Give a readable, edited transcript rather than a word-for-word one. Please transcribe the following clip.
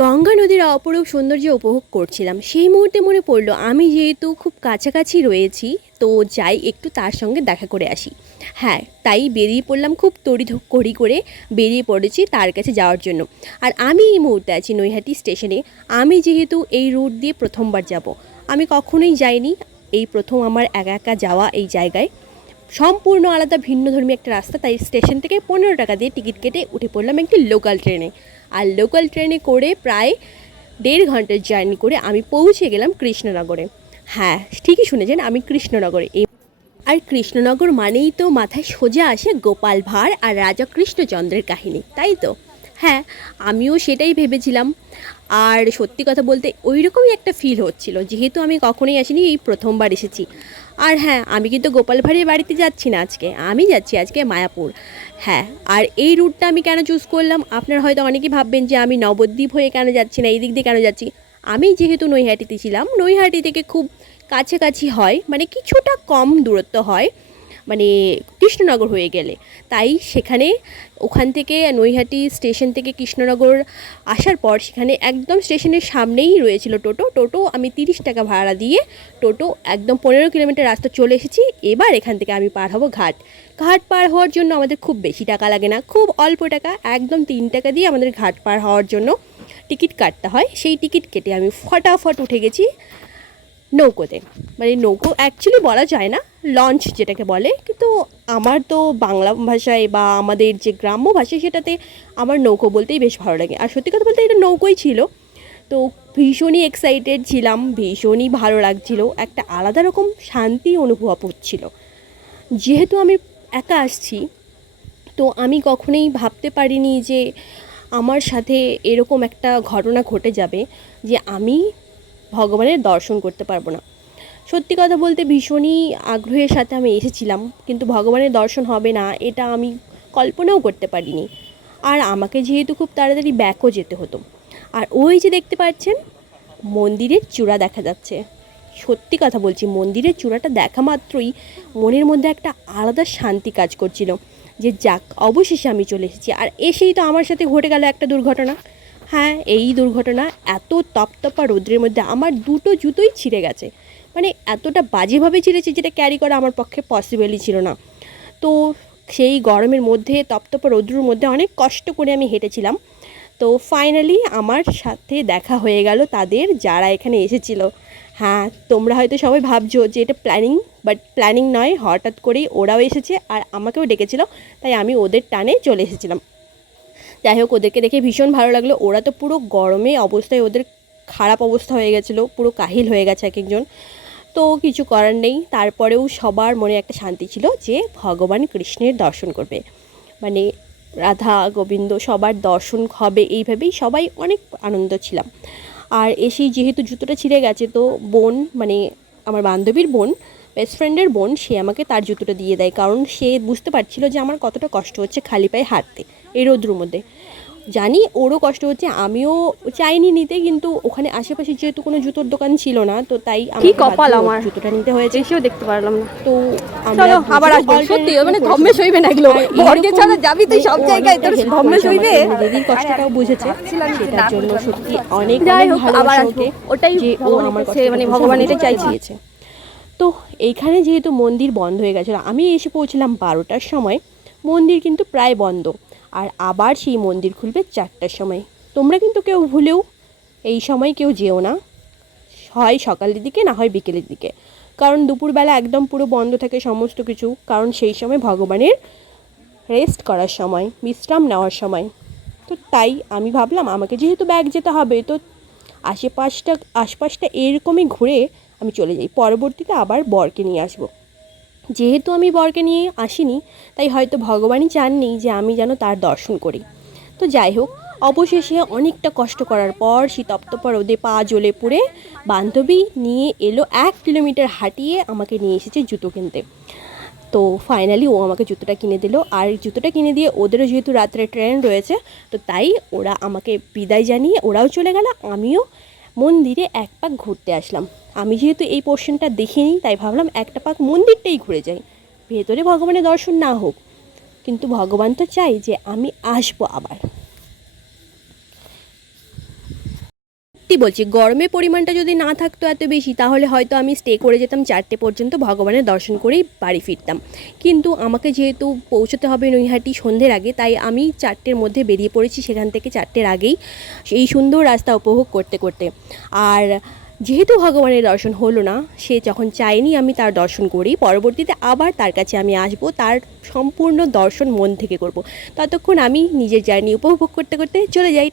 গঙ্গা নদীর অপরূপ সৌন্দর্য উপভোগ করছিলাম, সেই মুহূর্তে মনে পড়লো আমি যেহেতু খুব কাছাকাছি রয়েছি, তো যাই একটু তার সঙ্গে দেখা করে আসি। হ্যাঁ, তাই বেরিয়ে পড়লাম, খুব তড়িঘড়ি করে বেরিয়ে পড়েছি তার কাছে যাওয়ার জন্য। আর আমি এই মুহূর্তে আছি নৈহাটি স্টেশনে। আমি যেহেতু এই রুট দিয়ে প্রথমবার যাব, আমি কখনোই যাইনি, এই প্রথম আমার একা একা যাওয়া এই জায়গায়। সম্পূর্ণ আলাদা ভিন্নধর্মী একটা রাস্তা, তাই স্টেশন থেকে 15 টাকা দিয়ে টিকিট কেটে উঠে পড়লাম একটি লোকাল ট্রেনে। আর লোকাল ট্রেনে করে প্রায় 1.5 ঘন্টার জার্নি করে আমি পৌঁছে গেলাম কৃষ্ণনগরে। হ্যাঁ, ঠিকই শুনেছেন, আমি কৃষ্ণনগরে। আর কৃষ্ণনগর মানেই তো মাথায় সোজা আসে গোপাল ভাঁড় আর রাজা কৃষ্ণচন্দ্রের কাহিনী, তাই তো? হ্যাঁ, আমিও সেটাই ভেবেছিলাম। আর সত্যি কথা বলতে ওই রকমই একটা ফিল হচ্ছিল, যেহেতু আমি কখনোই আসিনি, এই প্রথমবার এসেছি। আর হ্যাঁ, আমি কিন্তু গোপাল ভাঁড়ের বাড়িতে যাচ্ছি না আজকে, আমি যাচ্ছি আজকে মায়াপুর। হ্যাঁ, আর এই রুটটা আমি কেন চুজ করলাম, আপনারা হয়তো অনেকেই ভাববেন যে আমি নবদ্বীপ হয়ে কেন যাচ্ছি না, এই দিক দিয়ে কেন যাচ্ছি। আমি যেহেতু নৈহাটিতে ছিলাম, নৈহাটি থেকে খুব কাছাকাছি হয়, মানে কিছুটা কম দূরত্ব হয়, মানে কৃষ্ণনগর হয়ে গেলে। তাই সেখানে ওখান থেকে নৈহাটি স্টেশন থেকে কৃষ্ণনগর আসার পর সেখানে একদম স্টেশনের সামনেই রয়েছিল টোটো। আমি 30 টাকা ভাড়া দিয়ে টোটো একদম 15 কিলোমিটার রাস্তা চলে এসেছি। এবার এখান থেকে আমি পার হব ঘাট পার হওয়ার জন্য আমাদের খুব বেশি টাকা লাগে না, খুব অল্প টাকা, একদম 3 টাকা দিয়ে আমাদের ঘাট পার হওয়ার জন্য টিকিট কাটতে হয়। সেই টিকিট কেটে আমি ফটাফট উঠে গেছি নৌকোতে। মানে নৌকো অ্যাকচুয়ালি বলা যায় না, লঞ্চ যেটাকে বলে, কিন্তু আমার তো বাংলা ভাষায় বা আমাদের যে গ্রাম্য ভাষায় সেটাতে আমার নৌকো বলতেই বেশ ভালো লাগে। আর সত্যি কথা বলতে এটা নৌকোই ছিল। তো ভীষণই এক্সাইটেড ছিলাম, ভীষণই ভালো লাগছিল, একটা আলাদা রকম শান্তি অনুভব হচ্ছিল। যেহেতু আমি একা আসছি, তো আমি কখনোই ভাবতে পারিনি যে আমার সাথে এরকম একটা ঘটনা ঘটে যাবে যে আমি ভগবানের দর্শন করতে পারবো না। সত্যি কথা বলতে ভীষণই আগ্রহের সাথে আমি এসেছিলাম, কিন্তু ভগবানের দর্শন হবে না এটা আমি কল্পনাও করতে পারিনি। আর আমাকে যেহেতু খুব তাড়াতাড়ি ব্যাকও যেতে হতো। আর ওই যে দেখতে পাচ্ছেন মন্দিরের চূড়া দেখা যাচ্ছে, সত্যি কথা বলছি, মন্দিরের চূড়াটা দেখা মাত্রই মনের মধ্যে একটা আলাদা শান্তি কাজ করছিল, যে যাক অবশেষে আমি চলে এসেছি। আর এসেই তো আমার সাথে ঘটে গেল একটা দুর্ঘটনা। হ্যাঁ, এই দুর্ঘটনা, এত তপতপা রৌদ্রের মধ্যে আমার দুটো জুতোই ছিঁড়ে গেছে। মানে এতটা বাজেভাবে ছিঁড়েছে যেটা ক্যারি করা আমার পক্ষে পসিবলই ছিল না। তো সেই গরমের মধ্যে, তপতপা রৌদ্রের মধ্যে অনেক কষ্ট করে আমি হেঁটেছিলাম। তো ফাইনালি আমার সাথে দেখা হয়ে গেল তাদের, যারা এখানে এসেছিল। হ্যাঁ, তোমরা হয়তো সবাই ভাবছো যে এটা প্ল্যানিং, বাট প্ল্যানিং নয়, হঠাৎ করেই ওরাও এসেছে আর আমাকেও ডেকেছিল, তাই আমি ওদের টানে চলে এসেছিলাম। যাই হোক, ওদেরকে দেখে ভীষণ ভালো লাগলো। ওরা তো পুরো গরমে অবস্থায়, ওদের খারাপ অবস্থা হয়ে গেছিলো, পুরো কাহিল হয়ে গেছে এক একজন। তো কিছু করার নেই, তারপরেও সবার মনে একটা শান্তি ছিল যে ভগবান কৃষ্ণের দর্শন করবে, মানে রাধা গোবিন্দ সবার দর্শন হবে, এইভাবেই সবাই অনেক আনন্দ ছিলাম। আর এসেই যেহেতু জুতোটা ছিঁড়ে গেছে, তো বোন, মানে আমার বান্ধবীর বোন, বেস্ট ফ্রেন্ডের বোন, সে আমাকে তার জুতোটা দিয়ে দেয়, কারণ সে বুঝতে পারছিল যে আমার কতটা কষ্ট হচ্ছে খালি পায়ে হাঁটতে এই রোদ্রুর মধ্যে। জানি ওরও কষ্ট হচ্ছে, আমিও চাইনি নিতে, কিন্তু ওখানে আশেপাশে যেহেতু কোনো জুতোর দোকান ছিল না, তো তাই কি কপাল আমার, জুতোটা নিতে হয়েছে। এসেও দেখতে পারলাম না। তো চলো আবার আসবো। সত্যি মানে ধম্মে সইবে না এগুলো, বর্গে ছাড়া যাবি তুই সব জায়গায়, তোর ধম্মে সইবে। দিদির কষ্টটাও বুঝেছে, সেটার জন্য সত্যি অনেক যাই অনেক হোক, আবার ভালোবাসা আসবো। ওকে, ওটাই যে ও আমার কাছে, মানে ভগবান এটা চাইছে। তো এইখানে যেহেতু মন্দির বন্ধ হয়ে গেছিলো, আমি এসে পৌঁছলাম 12টার সময়, মন্দির কিন্তু প্রায় বন্ধ। আর আবার সেই মন্দির খুলবে 4টার সময়। তোমরা কিন্তু কেউ ভুলেও এই সময় কেউ যেও না, হয় সকালের দিকে না হয় বিকেলের দিকে, কারণ দুপুরবেলা একদম পুরো বন্ধ থাকে সমস্ত কিছু, কারণ সেই সময় ভগবানের রেস্ট করার সময়, বিশ্রাম নেওয়ার সময়। তো তাই আমি ভাবলাম আমাকে যেহেতু ব্যাগ যেতে হবে, তো আশপাশটা এরকমই ঘুরে আমি চলে যাই, পরবর্তীতে আবার বরকে নিয়ে আসব। যেহেতু আমি বরকে নিয়ে আসিনি, তাই হয়তো ভগবানই চাননি যে আমি যেন তার দর্শন করি। তো যাই হোক, অবশেষে অনেকটা কষ্ট করার পর সেই তপ্তপা রোদে পা জ্বলে পুড়ে বান্ধবী নিয়ে এলো 1 কিলোমিটার হাঁটিয়ে আমাকে নিয়ে এসেছে জুতো কিনতে। তো ফাইনালি ও আমাকে জুতোটা কিনে দিল। আর জুতোটা কিনে দিয়ে ওদেরও যেহেতু রাত্রে ট্রেন রয়েছে, তো তাই ওরা আমাকে বিদায় জানিয়ে ওরাও চলে গেল। আমিও মন্দিরে এক পাক ঘুরতে আসলাম। আমি যেহেতু এই পোর্শনটা দেখিনি, তাই ভাবলাম একটা পাক মন্দিরটাই ঘুরে যাই, ভেতরে ভগবানের দর্শন না হোক, কিন্তু ভগবান তো চাই যে আমি আসবো আবার। সত্যি বলছি, গরমের পরিমাণটা যদি না থাকতো এত বেশি তাহলে হয়তো আমি স্টে করে যেতাম 4টে পর্যন্ত, ভগবানের দর্শন করেই বাড়ি ফিরতাম। কিন্তু আমাকে যেহেতু পৌঁছতে হবে নৈহাটি সন্ধ্যের আগে, তাই আমি 4টের মধ্যে বেরিয়ে পড়েছি সেখান থেকে 4টের আগেই, এই সুন্দর রাস্তা উপভোগ করতে করতে। আর যেহেতু ভগবানের দর্শন হলো না, সে যখন চায়নি আমি তার দর্শন করি, পরবর্তীতে আবার তার কাছে আমি আসব, তার সম্পূর্ণ দর্শন মন থেকে করব। ততক্ষণ আমি নিজের জার্নি উপভোগ করতে করতে চলে যাই।